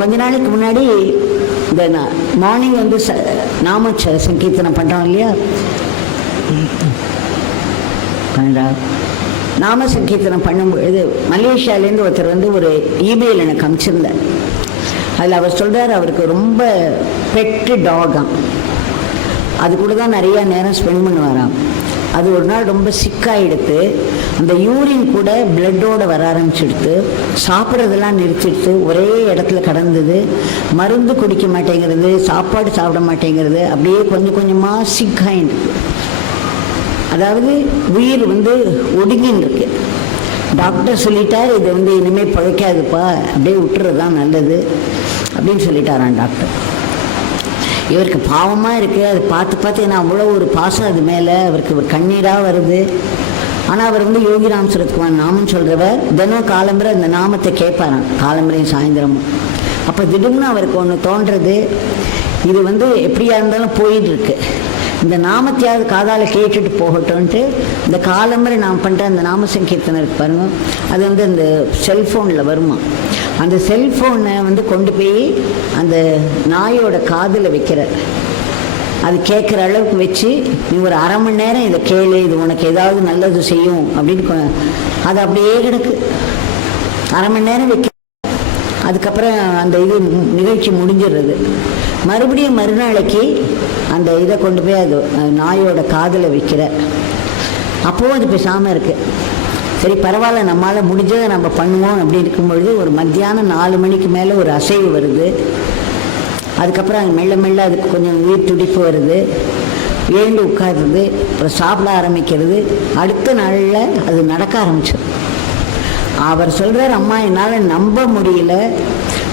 கொஞ்ச நாளைக்கு முன்னாடி இந்த மார்னிங் வந்து நாம சங்கீர்த்தனம் பண்ணுறோம் இல்லையா, நாம சங்கீர்த்தனம் பண்ணும்பொழுது மலேசியாவிலேருந்து ஒருத்தர் வந்து ஒரு இமெயில் எனக்கு அனுப்பிச்சிருந்தார். அதில் அவர் சொல்கிறார், அவருக்கு ரொம்ப பெட்டு டாகாம், அது கூட தான் நிறையா நேரம் ஸ்பெண்ட் பண்ணுவாராம். அது ஒரு நாள் ரொம்ப சிக்காகிடுத்து, அந்த யூரின் கூட பிளட்டோடு வர ஆரம்பிச்சிடுத்து, சாப்பிட்றதெல்லாம் நிறுத்திடுத்து, ஒரே இடத்துல கடந்தது, மருந்து குடிக்க மாட்டேங்கிறது, சாப்பாடு சாப்பிட மாட்டேங்கிறது, அப்படியே கொஞ்சம் கொஞ்சமாக சிக்காயிடுது. அதாவது உயிர் வந்து ஒடுங்கின்னு இருக்கு. டாக்டர் சொல்லிட்டார், இது வந்து இனிமேல் பழைக்காதுப்பா, அப்படியே விட்டுறது தான் நல்லது அப்படின்னு சொல்லிட்டாரான் டாக்டர். இவருக்கு பாவமாக இருக்குது, அது பார்த்து பார்த்து ஏன்னா அவ்வளோ ஒரு பாசம் அது மேலே, அவருக்கு ஒரு கண்ணீராக வருது. ஆனால் அவர் வந்து யோகிராம் சுரத்குமார் நாமம் சொல்கிறவர் தினம் காலம்பரை அந்த நாமத்தை கேட்பாரான், காலம்பரையும் சாயந்தரமும். அப்போ திடீர்னு அவருக்கு ஒன்று தோன்றது, இது வந்து எப்படியா இருந்தாலும் போயிட்டு இருக்கு, இந்த நாமத்தையாவது காதால் கேட்டுட்டு போகட்டும்ன்ட்டு இந்த காலம்பரை நாம் பண்ணுற அந்த நாம சங்கீர்த்தனை இருக்கு பாருங்க, அது வந்து அந்த செல்ஃபோனில் வருமா, அந்த செல்ஃபோனை வந்து கொண்டு போய் அந்த நாயோட காதில் வைக்கிறார். அது கேட்குற அளவுக்கு வச்சு, நீ ஒரு அரை மணி நேரம் இதை கேளு, இது உனக்கு ஏதாவது நல்லது செய்யும் அப்படின்னு. அது அப்படியே கிடக்கு, அரை மணி நேரம் வைக்க. அதுக்கப்புறம் அந்த இது நிகழ்ச்சி முடிஞ்சிடுறது. மறுபடியும் மறுநாளைக்கு அந்த இதை கொண்டு போய் அது நாயோட காதில் வைக்கிற. அப்போவும் அது பேசாமல் இருக்குது. சரி பரவாயில்ல, நம்மளால் முடிஞ்சதை நம்ம பண்ணுவோம் அப்படி இருக்கும்பொழுது ஒரு மத்தியானம் 4 மணிக்கு மேலே ஒரு அசைவு வருது. அதுக்கப்புறம் அது மெல்ல மெல்ல அதுக்கு கொஞ்சம் உயிர் துடிப்பு வருது, எழுந்து உட்காருது, அப்புறம் சாப்பிட ஆரம்பிக்கிறது. அடுத்த நாளில் அது நடக்க ஆரம்பிச்சது. அவர் சொல்கிறார், அம்மா என்னால் நம்ப முடியல,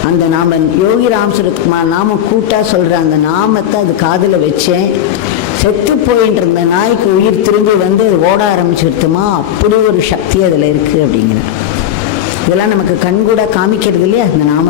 அந்த நாம யோகிராம் சுரத்குமார் நாம கூட்டாக சொல்கிற அந்த நாமத்தை அது காதில் வச்சேன், செத்து போயிட்டு இருந்த நாய்க்கு உயிர் திரும்பி வந்து ஓட ஆரம்பிச்சுட்டுமா, அப்படி ஒரு சக்தி அதில் இருக்குது அப்படிங்கிற. இதெல்லாம் நமக்கு கண்கூட காமிக்கிறது இல்லையா இந்த நாம.